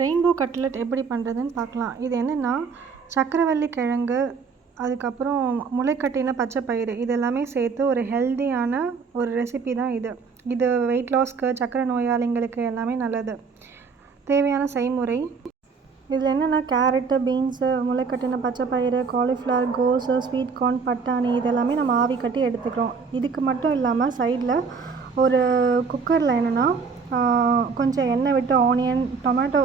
Rainbow cutlet எப்படி பண்ணுறதுன்னு பார்க்கலாம். இது என்னென்னா, சக்கரவள்ளி கிழங்கு, அதுக்கப்புறம் முளைக்கட்டின பச்சை பயிறு இது எல்லாமே சேர்த்து ஒரு ஹெல்தியான ஒரு ரெசிபி தான் இது. இது வெயிட் லாஸ்க்கு, சக்கரை நோயாளிங்களுக்கு எல்லாமே நல்லது. தேவையான செய்முறை இதில் என்னென்னா, கேரட்டு, பீன்ஸு, முளைக்கட்டின பச்சை பயிறு, காலிஃப்ளவர், கோஸு, ஸ்வீட் கார்ன், பட்டாணி இதெல்லாமே நம்ம ஆவி கட்டி எடுத்துக்கிறோம். இதுக்கு மட்டும் இல்லாமல் சைடில் ஒரு குக்கரில் என்னென்னா கொஞ்சம் எண்ணெய் விட்டு ஆனியன், டொமேட்டோ,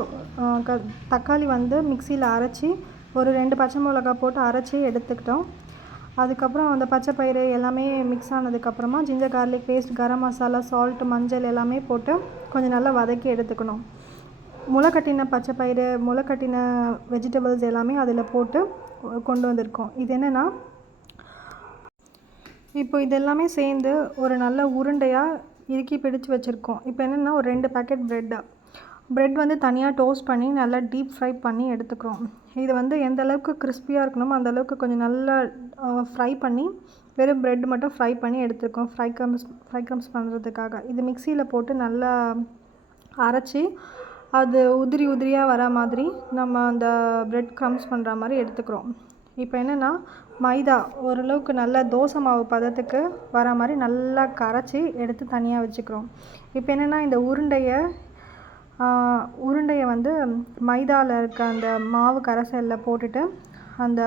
தக்காளி வந்து மிக்சியில் அரைச்சி ஒரு 2 பச்சை மிளகா போட்டு அரைச்சி எடுத்துக்கிட்டோம். அதுக்கப்புறம் அந்த பச்சை பயிறு எல்லாமே மிக்ஸ் ஆனதுக்கப்புறமா ginger garlic paste, garam masala, salt, மஞ்சள் எல்லாமே போட்டு கொஞ்சம் நல்லா வதக்கி எடுத்துக்கணும். முளைக்கட்டின பச்சை பயிறு, முளைக்கட்டின வெஜிடபிள்ஸ் எல்லாமே அதில் போட்டு கொண்டு வந்திருக்கோம். இது என்னென்னா, இப்போ இதெல்லாமே சேர்ந்து ஒரு நல்ல உருண்டையாக இறுக்கி பிடிச்சி வச்சுருக்கோம். இப்போ என்னென்னா, ஒரு 2 பேக்கெட் ப்ரெட் வந்து தனியாக டோஸ்ட் பண்ணி நல்லா டீப் ஃப்ரை பண்ணி எடுத்துக்கிறோம். இது வந்து எந்த அளவுக்கு கிறிஸ்பியாக இருக்கணுமோ அந்த அளவுக்கு கொஞ்சம் நல்லா ஃப்ரை பண்ணி வெறும் ப்ரெட் மட்டும் ஃப்ரை பண்ணி எடுத்துருக்கோம். ஃப்ரை க்ரம்ஸ் பண்ணுறதுக்காக இது மிக்சியில் போட்டு நல்லா அரைச்சி அது உதிரியாக வர மாதிரி நம்ம அந்த ப்ரெட் க்ரம்ஸ் பண்ணுற மாதிரி எடுத்துக்கிறோம். இப்போ என்னென்னா, மைதா ஓரளவுக்கு நல்லா தோசை மாவு பதத்துக்கு வர மாதிரி நல்லா கரைச்சி எடுத்து தனியாக வச்சுக்கிறோம். இப்போ என்னென்னா, இந்த உருண்டையை வந்து மைதாவில் இருக்க அந்த மாவு கரைசலில் போட்டுட்டு அந்த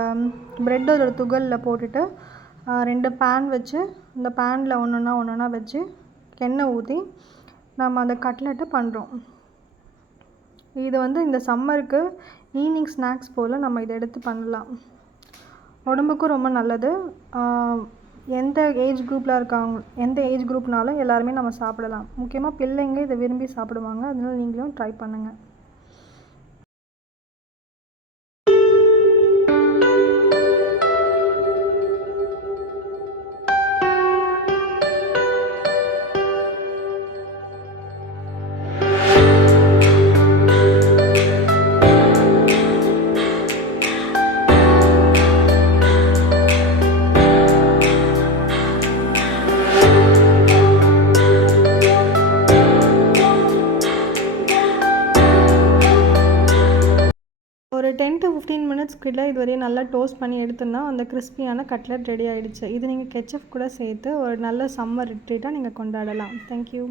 ப்ரெட்டோட துகளில் போட்டுட்டு 2 பேன் வச்சு அந்த பேனில் ஒன்றா வச்சு எண்ணெய் ஊற்றி நம்ம அந்த கட்லெட்டை பண்ணுறோம். இது வந்து இந்த சம்மருக்கு ஈவினிங் ஸ்நாக்ஸ் போல் நம்ம இதை எடுத்து பண்ணலாம். உடம்புக்கும் ரொம்ப நல்லது. எந்த ஏஜ் குரூப்னாலும் எல்லாருமே நம்ம சாப்பிடலாம். முக்கியமாக பிள்ளைங்க இதை விரும்பி சாப்பிடுவாங்க. அதனால நீங்களும் ட்ரை பண்ணுங்கள். ஒரு 10 to 15 மினிட்ஸ்க்குள்ளே இதுவரையும் நல்லா டோஸ்ட் பண்ணி எடுத்தோன்னா அந்த கிறிஸ்பியான கட்லெட் ரெடி ஆகிடுச்சு. இது நீங்கள் கெச்சப் கூட சேர்த்து ஒரு நல்ல சம்மர் ட்ரீட்டாக நீங்கள் கொண்டாடலாம். தேங்க்யூ.